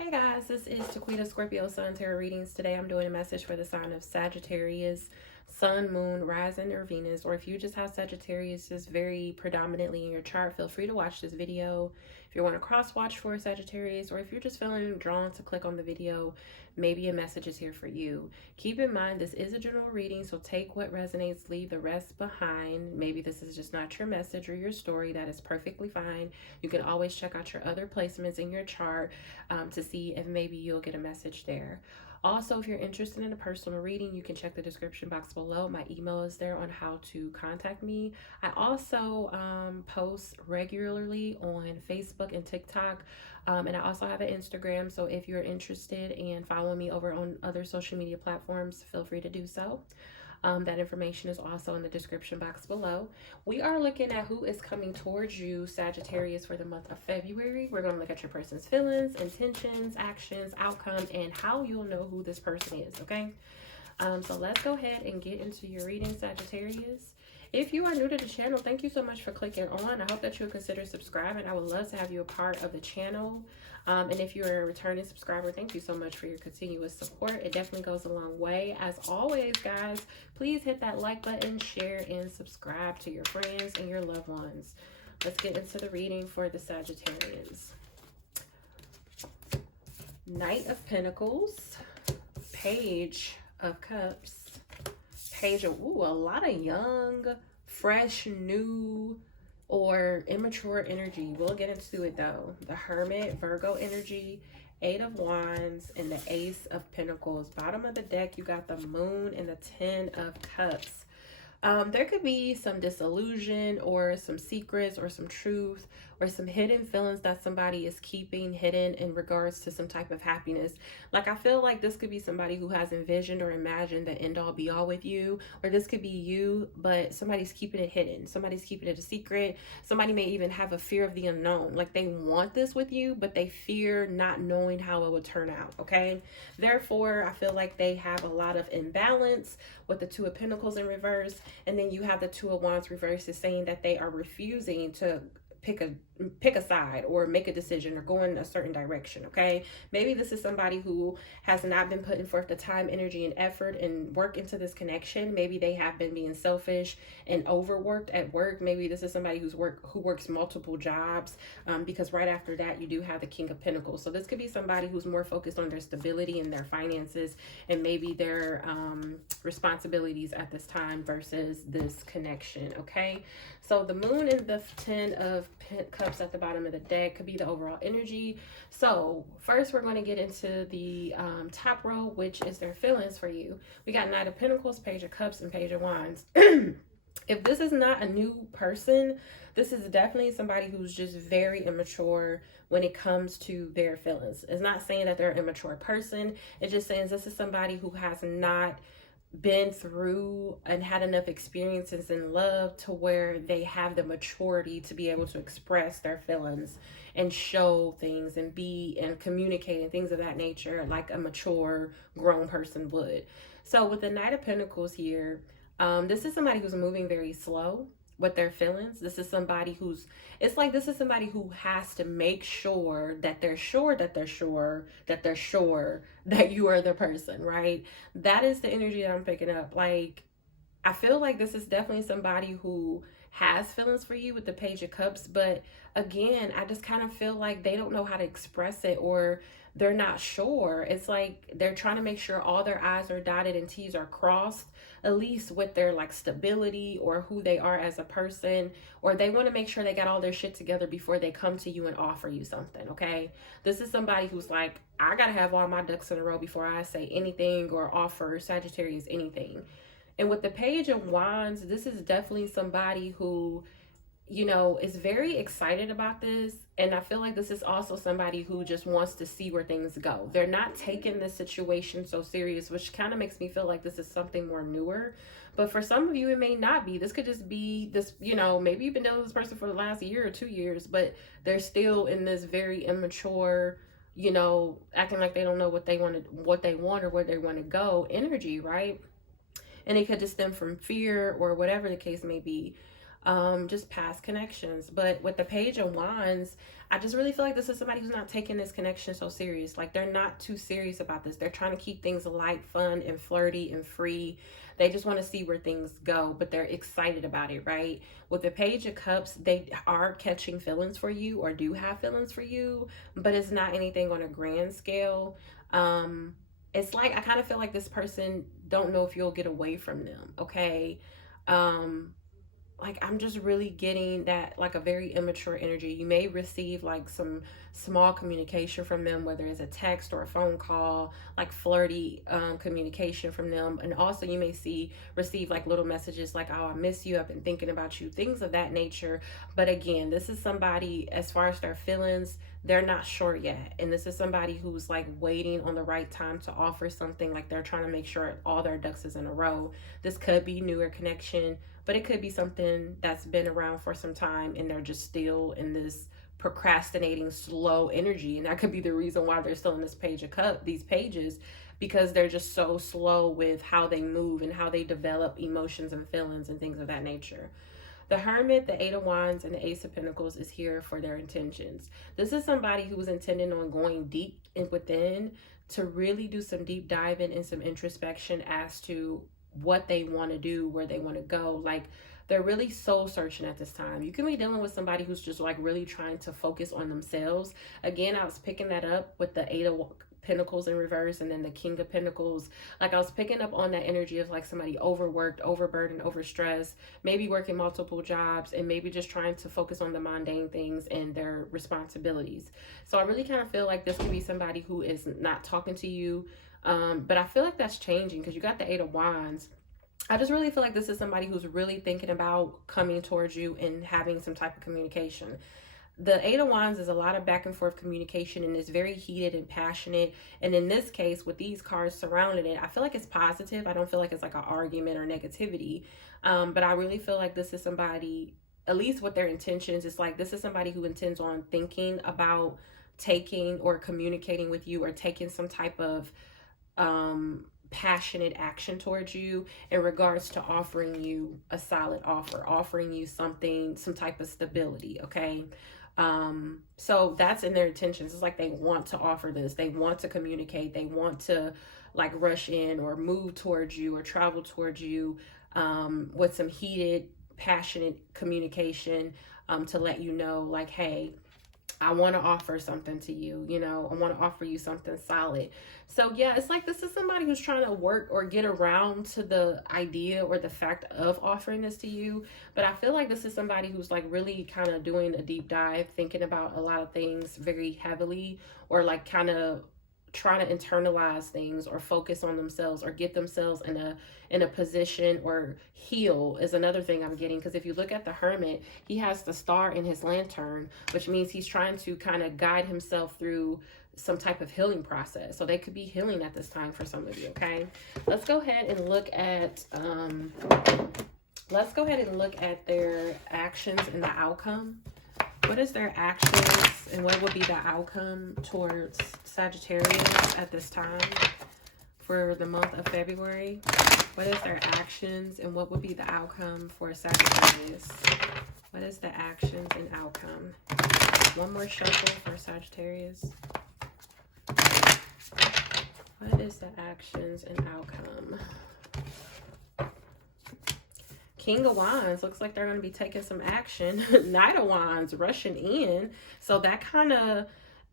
Hey guys, this is Taquita Scorpio Sun Tarot Readings. Today I'm doing a message for the sign of Sagittarius, Sun, Moon, Rising, or Venus. Or if you just have Sagittarius just very predominantly in your chart, feel free to watch this video. If you want to cross watch for Sagittarius, or if you're just feeling drawn to click on the video, maybe a message is here for you. Keep in mind this is a general reading, so take what resonates, leave the rest behind. Maybe this is just not your message or your story. That is perfectly fine. You can always check out your other placements in your chart to see if maybe you'll get a message there. Also, if you're interested in a personal reading, you can check the description box below. My email is there on how to contact me. I also post regularly on Facebook and TikTok, and I also have an Instagram. So if you're interested in following me over on other social media platforms, feel free to do so. That information is also in the description box below. We are looking at who is coming towards you, Sagittarius, for the month of February. We're going to look at your person's feelings, intentions, actions, outcome, and how you'll know who this person is, okay? So let's go ahead and get into your reading, Sagittarius. If you are new to the channel, thank you so much for clicking on. I hope that you'll consider subscribing. I would love to have you a part of the channel. And if you're a returning subscriber, thank you so much for your continuous support. It definitely goes a long way. As always, guys, please hit that like button, share, and subscribe to your friends and your loved ones. Let's get into the reading for the Sagittarians. Knight of Pentacles, Page of Cups, Page of, ooh, a lot of young, fresh, new, or immature energy. We'll get into it though. The Hermit, Virgo energy, Eight of Wands, and the Ace of Pentacles. Bottom of the deck, you got the Moon and the Ten of Cups. There could be some disillusion or some secrets or some truth or some hidden feelings that somebody is keeping hidden in regards to some type of happiness. Like, I feel like this could be somebody who has envisioned or imagined the end all be all with you, or this could be you, but somebody's keeping it hidden. Somebody's keeping it a secret. Somebody may even have a fear of the unknown. Like, they want this with you, but they fear not knowing how it would turn out, okay? Therefore, I feel like they have a lot of imbalance with the Two of Pentacles in reverse. And then you have the Two of Wands reverse, is saying that they are refusing to pick a side or make a decision or go in a certain direction, okay? Maybe this is somebody who has not been putting forth the time, energy, and effort and work into this connection. Maybe they have been being selfish and overworked at work. Maybe this is somebody who works multiple jobs, because right after that you do have the King of Pentacles. So this could be somebody who's more focused on their stability and their finances and maybe their responsibilities at this time versus this connection, okay? So the Moon and the Ten of Cups at the bottom of the deck could be the overall energy. So first we're going to get into the top row, which is their feelings for you. We got Knight of Pentacles, Page of Cups, and Page of Wands. If this is not a new person, this is definitely somebody who's just very immature when it comes to their feelings. It's not saying that they're an immature person. It's just saying this is somebody who has not been through and had enough experiences in love to where they have the maturity to be able to express their feelings and show things and be and communicate and things of that nature like a mature grown person would. So with the Knight of Pentacles here, this is somebody who's moving very slow with their feelings. This is somebody who's, it's like this is somebody who has to make sure that they're sure that they're sure that they're sure that you are the person, right? That is the energy that I'm picking up. Like, I feel like this is definitely somebody who has feelings for you with the Page of Cups, but again, I just kind of feel like they don't know how to express it, or they're not sure. It's like they're trying to make sure all their I's are dotted and T's are crossed, at least with their like stability or who they are as a person, or they want to make sure they got all their shit together before they come to you and offer you something, okay? This is somebody who's like, I gotta have all my ducks in a row before I say anything or offer Sagittarius anything. And with the Page of Wands, this is definitely somebody who, you know, is very excited about this. And I feel like this is also somebody who just wants to see where things go. They're not taking this situation so serious, which kind of makes me feel like this is something more newer. But for some of you, it may not be. This could just be this, you know, maybe you've been dealing with this person for the last year or 2 years, but they're still in this very immature, you know, acting like they don't know what they want or where they want to go energy, right? And it could just stem from fear or whatever the case may be. Just past connections. But with the Page of Wands, I just really feel like this is somebody who's not taking this connection so serious. Like, they're not too serious about this. They're trying to keep things light, fun, and flirty and free. They just want to see where things go, but they're excited about it, right? With the Page of Cups, they are catching feelings for you or do have feelings for you, but it's not anything on a grand scale. It's like, I kind of feel like this person don't know if you'll get away from them, okay? Um, like, I'm just really getting that, like, a very immature energy. You may receive like some small communication from them, whether it's a text or a phone call, like flirty communication from them. And also you may receive like little messages like, oh, I miss you, I've been thinking about you, things of that nature. But again, this is somebody, as far as their feelings, they're not sure yet. And this is somebody who's like waiting on the right time to offer something. Like, they're trying to make sure all their ducks is in a row. This could be newer connection, but it could be something that's been around for some time and they're just still in this procrastinating, slow energy. And that could be the reason why they're still in this Page of Cups, these pages, because they're just so slow with how they move and how they develop emotions and feelings and things of that nature. The Hermit, the Eight of Wands, and the Ace of Pentacles is here for their intentions. This is somebody who's intending on going deep and within to really do some deep diving and some introspection as to what they want to do, where they want to go. Like, they're really soul searching at this time. You can be dealing with somebody who's just like really trying to focus on themselves. Again, I was picking that up with the Eight of Pentacles in reverse and then the King of Pentacles. Like, I was picking up on that energy of like somebody overworked, overburdened, overstressed, maybe working multiple jobs and maybe just trying to focus on the mundane things and their responsibilities. So I really kind of feel like this could be somebody who is not talking to you. But I feel like that's changing because you got the Eight of Wands. I just really feel like this is somebody who's really thinking about coming towards you and having some type of communication. The Eight of Wands is a lot of back and forth communication and it's very heated and passionate. And in this case, with these cards surrounding it, I feel like it's positive. I don't feel like it's like an argument or negativity. But I really feel like this is somebody, at least with their intentions, it's like this is somebody who intends on thinking about taking or communicating with you or taking some type of passionate action towards you in regards to offering you a solid offer, offering you something, some type of stability, okay? So that's in their intentions. It's like they want to offer this, they want to communicate, they want to like rush in or move towards you or travel towards you with some heated, passionate communication to let you know like, hey, I want to offer something to you, you know, I want to offer you something solid. So yeah, it's like this is somebody who's trying to work or get around to the idea or the fact of offering this to you. But I feel like this is somebody who's like really kind of doing a deep dive, thinking about a lot of things very heavily, or like kind of trying to internalize things or focus on themselves or get themselves in a position, or heal is another thing I'm getting. Because if you look at the Hermit, he has the star in his lantern, which means he's trying to kind of guide himself through some type of healing process. So they could be healing at this time for some of you. Okay, let's go ahead and look at their actions and the outcome. What is their actions and what would be the outcome towards Sagittarius at this time for the month of February? What is their actions and what would be the outcome for Sagittarius? What is the actions and outcome? One more shuffle for Sagittarius. What is the actions and outcome? King of Wands, looks like they're going to be taking some action. Knight of Wands, rushing in. So that kind of,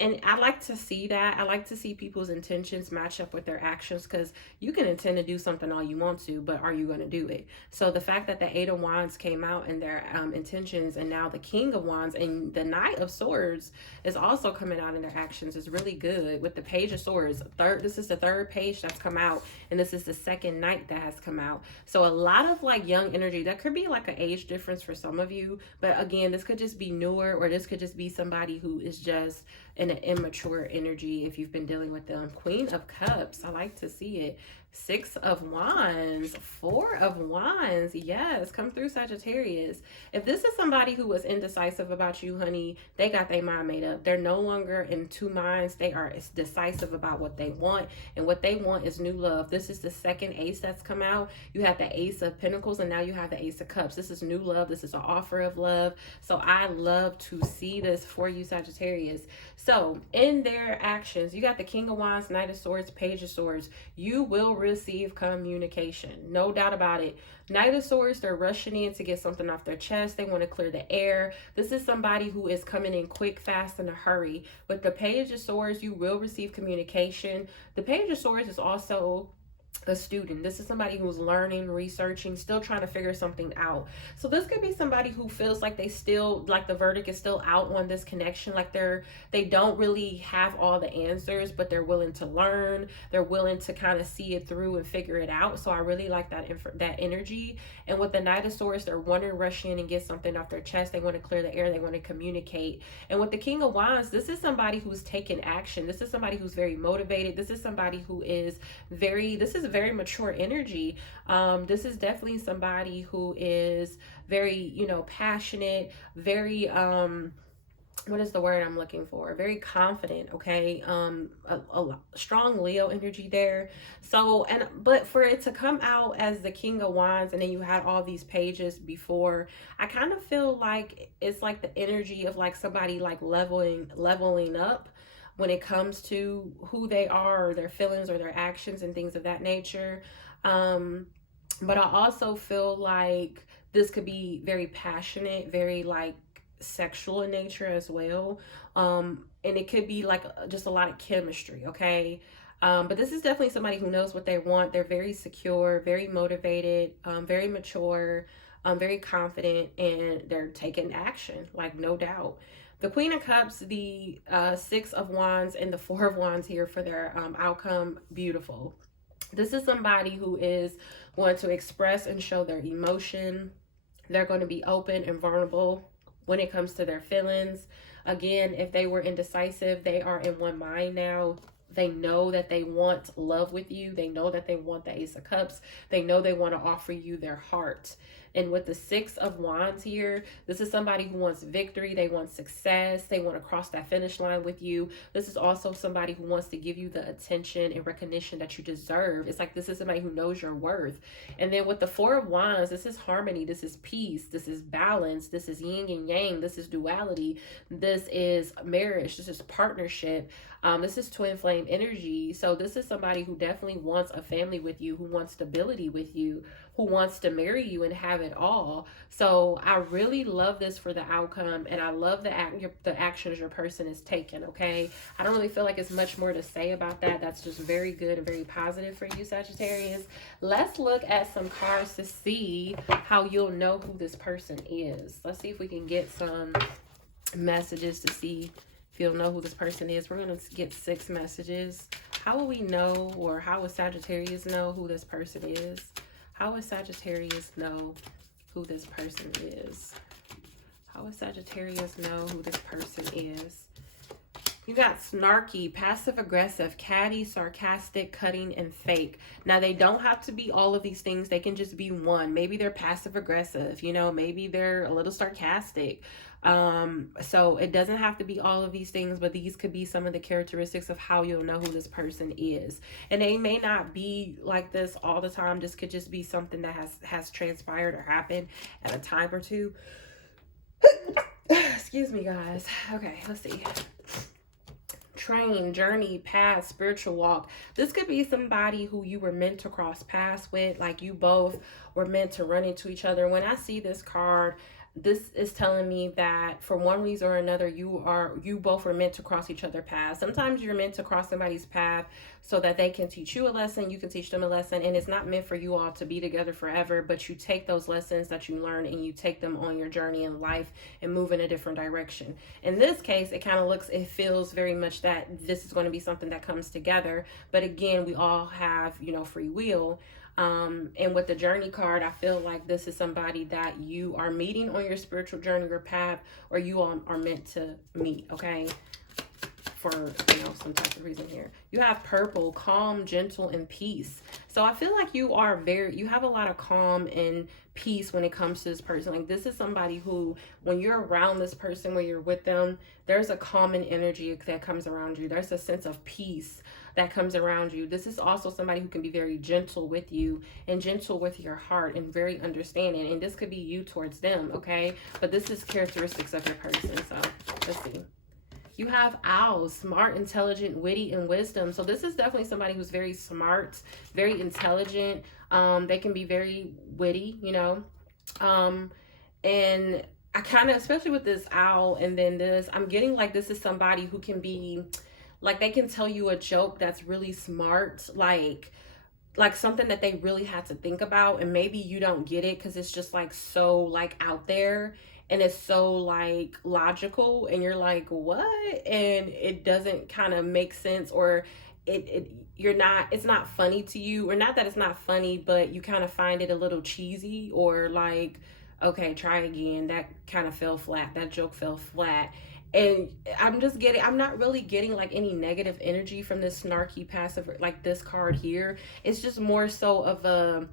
and I like to see that. I like to see people's intentions match up with their actions, because you can intend to do something all you want to, but are you going to do it? So the fact that the Eight of Wands came out in their intentions, and now the King of Wands and the Knight of Swords is also coming out in their actions is really good. With the Page of Swords, this is the third page that's come out, and this is the second Knight that has come out. So a lot of like young energy. That could be like an age difference for some of you, but again, this could just be newer, or this could just be somebody who is just in an immature energy if you've been dealing with them. Queen of Cups, I like to see it. Six of Wands, Four of Wands. Yes, come through, Sagittarius. If this is somebody who was indecisive about you, honey, they got their mind made up. They're no longer in two minds. They are decisive about what they want, and what they want is new love. This is the second ace that's come out. You have the Ace of Pentacles, and now you have the Ace of Cups. This is new love. This is an offer of love. So I love to see this for you, Sagittarius. So in their actions, you got the King of Wands, Knight of Swords, Page of Swords. You will receive communication, no doubt about it. Knight of Swords, they're rushing in to get something off their chest. They want to clear the air. This is somebody who is coming in quick, fast, in a hurry. With the Page of Swords, you will receive communication. The Page of Swords is also a student. This is somebody who's learning, researching, still trying to figure something out. So this could be somebody who feels like they still, like the verdict is still out on this connection, like they don't really have all the answers, but they're willing to learn. They're willing to kind of see it through and figure it out. So I really like that energy. And with the Knight of Swords, they're wanting to rush in and get something off their chest. They want to clear the air. They want to communicate. And with the King of Wands, this is somebody who's taking action. This is somebody who's very motivated. This is somebody who is very mature energy. This is definitely somebody who is very, passionate, very, what is the word I'm looking for? Very confident, okay? A strong Leo energy there. So, but for it to come out as the King of Wands, and then you had all these pages before, I kind of feel like it's like the energy of like somebody like leveling up when it comes to who they are, or their feelings, or their actions, and things of that nature. But I also feel like this could be very passionate, very like sexual in nature as well. And it could be like just a lot of chemistry, okay? But this is definitely somebody who knows what they want. They're very secure, very motivated, very mature, very confident, and they're taking action, like no doubt. The Queen of Cups, the Six of Wands, and the Four of Wands here for their outcome, beautiful. This is somebody who is going to express and show their emotion. They're going to be open and vulnerable when it comes to their feelings. Again, if they were indecisive, they are in one mind now. They know that they want love with you. They know that they want the Ace of Cups. They know they want to offer you their heart. And with the Six of Wands here, this is somebody who wants victory. They want success. They want to cross that finish line with you. This is also somebody who wants to give you the attention and recognition that you deserve. It's like this is somebody who knows your worth. And then with the Four of Wands, this is harmony. This is peace. This is balance. This is yin and yang. This is duality. This is marriage. This is partnership. This is twin flame energy. So this is somebody who definitely wants a family with you, who wants stability with you, who wants to marry you and have it all. So I really love this for the outcome, and I love the actions your person is taking, okay? I don't really feel like it's much more to say about that. That's just very good and very positive for you, Sagittarius. Let's look at some cards to see how you'll know who this person is. Let's see if we can get some messages to see if you'll know who this person is. We're going to get 6 messages. How will we know, or how will Sagittarius know who this person is? How would Sagittarius know who this person is? How would Sagittarius know who this person is? You got snarky, passive-aggressive, catty, sarcastic, cutting, and fake. Now, they don't have to be all of these things. They can just be one. Maybe they're passive-aggressive. Maybe they're a little sarcastic. So it doesn't have to be all of these things, but these could be some of the characteristics of how you'll know who this person is. And they may not be like this all the time. This could just be something that has transpired or happened at a time or two. Excuse me, guys. Okay, let's see. Train, journey, path, spiritual walk. This could be somebody who you were meant to cross paths with, like you both were meant to run into each other. When I see this card, this is telling me that for one reason or another, you both are meant to cross each other's paths. Sometimes you're meant to cross somebody's path so that they can teach you a lesson, you can teach them a lesson, and it's not meant for you all to be together forever, but you take those lessons that you learn and you take them on your journey in life and move in a different direction. In this case, it feels very much that this is going to be something that comes together, but again, we all have, free will. And with the journey card, I feel like this is somebody that you are meeting on your spiritual journey or path, or you all are meant to meet, okay? for, some type of reason here. You have purple, calm, gentle, and peace. So I feel like you have a lot of calm and peace when it comes to this person. Like, this is somebody who, when you're around this person, when you're with them, there's a common energy that comes around you. There's a sense of peace that comes around you. This is also somebody who can be very gentle with you and gentle with your heart and very understanding. And this could be you towards them, okay? But this is characteristics of your person. So let's see. You have owls, smart, intelligent, witty, and wisdom. So this is definitely somebody who's very smart, very intelligent. They can be very witty, and I kind of, especially with this owl and then this, I'm getting like this is somebody who can be, like, they can tell you a joke that's really smart, like something that they really had to think about, and maybe you don't get it because it's just like so like out there and it's so like logical, and you're like, what? And it doesn't kind of make sense, or it's not funny to you, or not that it's not funny, but you kind of find it a little cheesy, or like, okay, try again. That kind of fell flat. That joke fell flat. And I'm not really getting like any negative energy from this snarky passive, like this card here. It's just more so of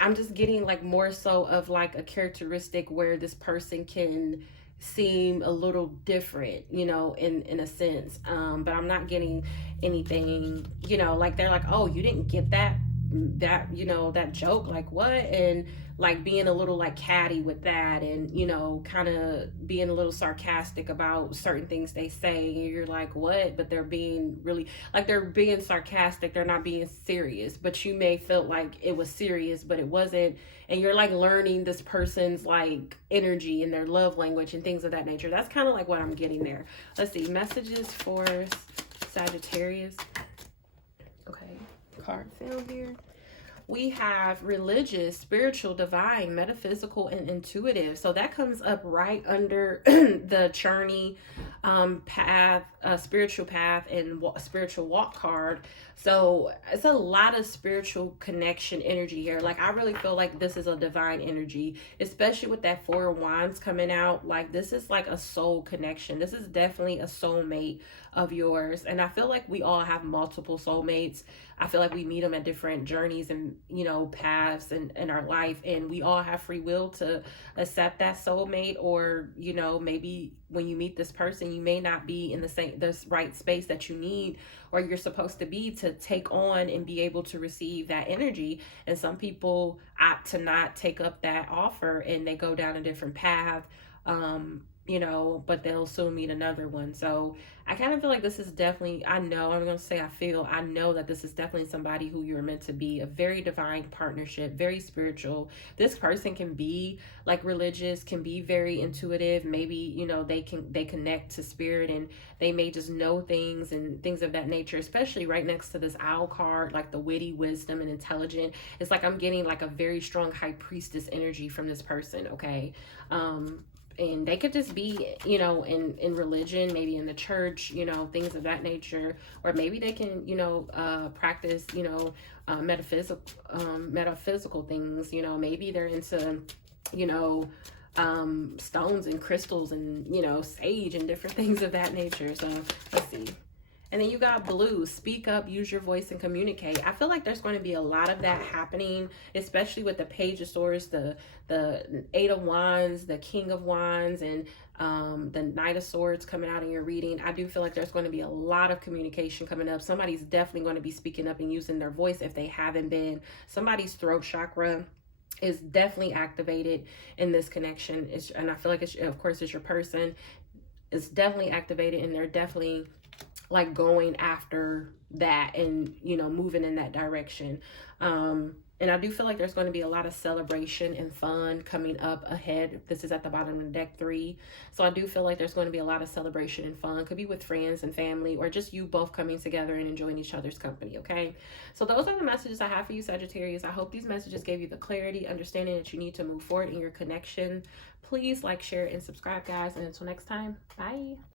I'm just getting like more so of like a characteristic where this person can seem a little different, in a sense. But I'm not getting anything, like they're like, oh, you didn't get that that joke, like what? And like being a little like catty with that, and kind of being a little sarcastic about certain things they say, and you're like, what? But they're being really, like, they're being sarcastic, they're not being serious, but you may feel like it was serious but it wasn't, and you're like learning this person's like energy and their love language and things of that nature. That's kind of like what I'm getting there. Let's see, messages for Sagittarius. Okay, card found here. We have religious, spiritual, divine, metaphysical, and intuitive. So that comes up right under the journey path, spiritual path, and spiritual walk card. So it's a lot of spiritual connection energy here. Like, I really feel like this is a divine energy, especially with that Four of Wands coming out. Like, this is like a soul connection. This is definitely a soulmate of yours. And I feel like we all have multiple soulmates. I feel like we meet them at different journeys and, paths in our life. And we all have free will to accept that soulmate, or, maybe when you meet this person, you may not be in the right space that you need or you're supposed to be to take on and be able to receive that energy. And some people opt to not take up that offer and they go down a different path. But they'll soon meet another one. So I kind of feel like this is definitely, I know that this is definitely somebody who you're meant to be, a very divine partnership, very spiritual. This person can be like religious, can be very intuitive. Maybe, they connect to spirit, and they may just know things and things of that nature, especially right next to this owl card, like the witty, wisdom, and intelligent. It's like I'm getting like a very strong high priestess energy from this person, okay? And they could just be, in religion, maybe in the church, things of that nature. Or maybe they can, practice, metaphysical things. Maybe they're into, stones and crystals and, sage and different things of that nature. So let's see. And then you got blue, speak up, use your voice, and communicate. I feel like there's going to be a lot of that happening, especially with the Page of Swords, the Eight of Wands, the King of Wands, and the Knight of Swords coming out in your reading. I do feel like there's going to be a lot of communication coming up. Somebody's definitely going to be speaking up and using their voice if they haven't been. Somebody's throat chakra is definitely activated in this connection. And I feel like of course it's your person. It's definitely activated, and they're definitely like going after that and moving in that direction. And I do feel like there's going to be a lot of celebration and fun coming up ahead. This is at the bottom of the deck 3. So I do feel like there's going to be a lot of celebration and fun. Could be with friends and family, or just you both coming together and enjoying each other's company, okay? So those are the messages I have for you, Sagittarius. I hope these messages gave you the clarity, understanding that you need to move forward in your connection. Please like, share, and subscribe, guys. And until next time, bye.